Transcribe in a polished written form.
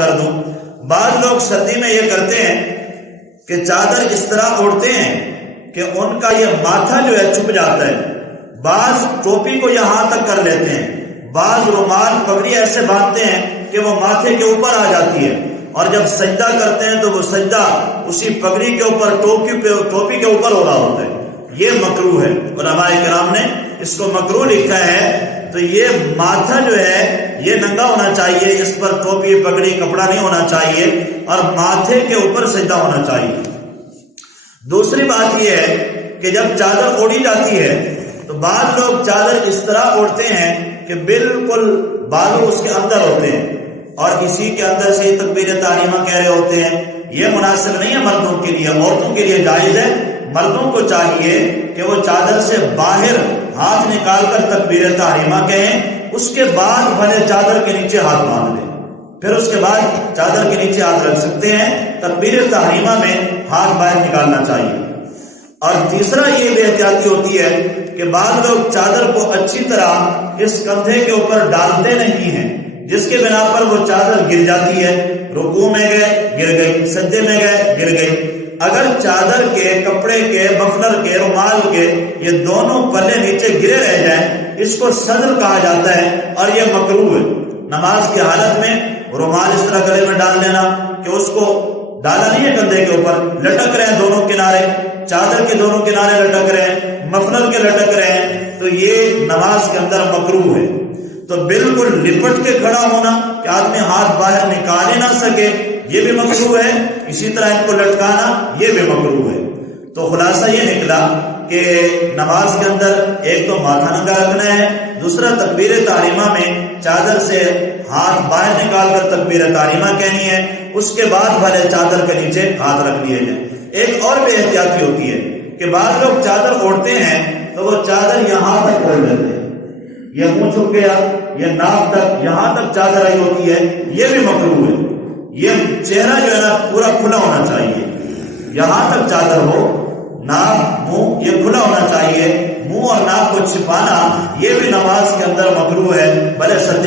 کر دوں۔ بعض لوگ سردی میں یہ کرتے ہیں کہ چادر اس طرح اوڑھتے ہیں کہ ان کا یہ ماتھا جو ہے چھپ جاتا ہے، بعض ٹوپی کو یہاں تک کر لیتے ہیں، بعض رومال پگڑی ایسے باندھتے ہیں کہ وہ ماتھے کے اوپر آ جاتی ہے، اور جب سجدہ کرتے ہیں تو وہ سجدہ اسی پگڑی کے اوپر ٹوپی کے اوپر ہو رہا ہوتا ہے۔ یہ مکروہ ہے، علماء کرام نے اس کو مکروہ لکھا ہے۔ تو یہ ماتھا جو ہے یہ ننگا ہونا چاہیے، اس پر ٹوپی پگڑی کپڑا نہیں ہونا چاہیے، اور ماتھے کے اوپر سجدہ ہونا چاہیے۔ دوسری بات یہ ہے کہ جب چادر اوڑھی جاتی ہے تو بعض لوگ چادر اس طرح اوڑھتے ہیں کہ بالکل بالوں اس کے اندر ہوتے ہیں، اور اسی کے اندر سے تکبیر تحریمہ کہہ رہے ہوتے ہیں۔ یہ مناسب نہیں ہے مردوں کے لیے، عورتوں کے لیے جائز ہے۔ مردوں کو چاہیے کہ وہ چادر سے باہر ہاتھ نکال کر تکبیر تحریمہ کہیں، اس کے بعد بھلے چادر کے نیچے ہاتھ باندھ لیں، پھر اس کے بعد چادر کے نیچے ہاتھ رکھ سکتے ہیں۔ تکبیر تحریمہ میں ہاتھ باہر نکالنا چاہیے۔ اور تیسرا یہ بے احتیاطی ہوتی ہے کہ بعض لوگ چادر کو اچھی طرح اس کندھے کے اوپر ڈالتے نہیں ہیں، جس کے بنا پر وہ چادر گر جاتی ہے، رکوع میں گئے گر گئی، سجدے میں گئے گر گئی۔ اگر چادر کے، کپڑے کے، مفلر کے، رومال کے یہ دونوں پلے نیچے گرے رہ جائیں، اس کو صدر کہا جاتا ہے، اور یہ مکروہ ہے۔ نماز کی حالت میں رومال اس طرح گلے میں ڈال لینا کہ اس کو ڈالا نہیں ہے کندھے کے اوپر، لٹک رہے ہیں دونوں کنارے، چادر کے دونوں کنارے لٹک رہے ہیں، مفلر کے لٹک رہے ہیں، تو یہ نماز کے اندر مکروہ ہے۔ تو بالکل لپٹ کے کھڑا ہونا کہ آدمی ہاتھ باہر نکال ہی نہ سکے، یہ بھی مکروہ ہے۔ اسی طرح ان کو لٹکانا یہ بھی مکروہ ہے۔ تو خلاصہ یہ نکلا کہ نماز کے اندر ایک تو ماتھا ننگا رکھنا ہے، دوسرا تکبیر تحریمہ میں چادر سے ہاتھ باہر نکال کر تکبیر تحریمہ کہنی ہے، اس کے بعد بھلے چادر کے نیچے ہاتھ رکھ لیے جائیں۔ ایک اور بے احتیاطی ہوتی ہے کہ بعض لوگ چادر اوڑھتے ہیں تو وہ چادر یہاں تک اوڑھ لیتے ہیں، یہ منہ چھپ گیا، یہ ناک تک، یہاں تک چادر آئی ہوتی ہے، یہ بھی مکروہ ہے۔ یہ چہرہ جو ہے نا پورا کھلا ہونا چاہیے، یہاں تک چادر ہو، ناک منہ یہ کھلا ہونا چاہیے۔ منہ اور ناک کو چھپانا یہ بھی نماز کے اندر مکروہ ہے، بھلے سردی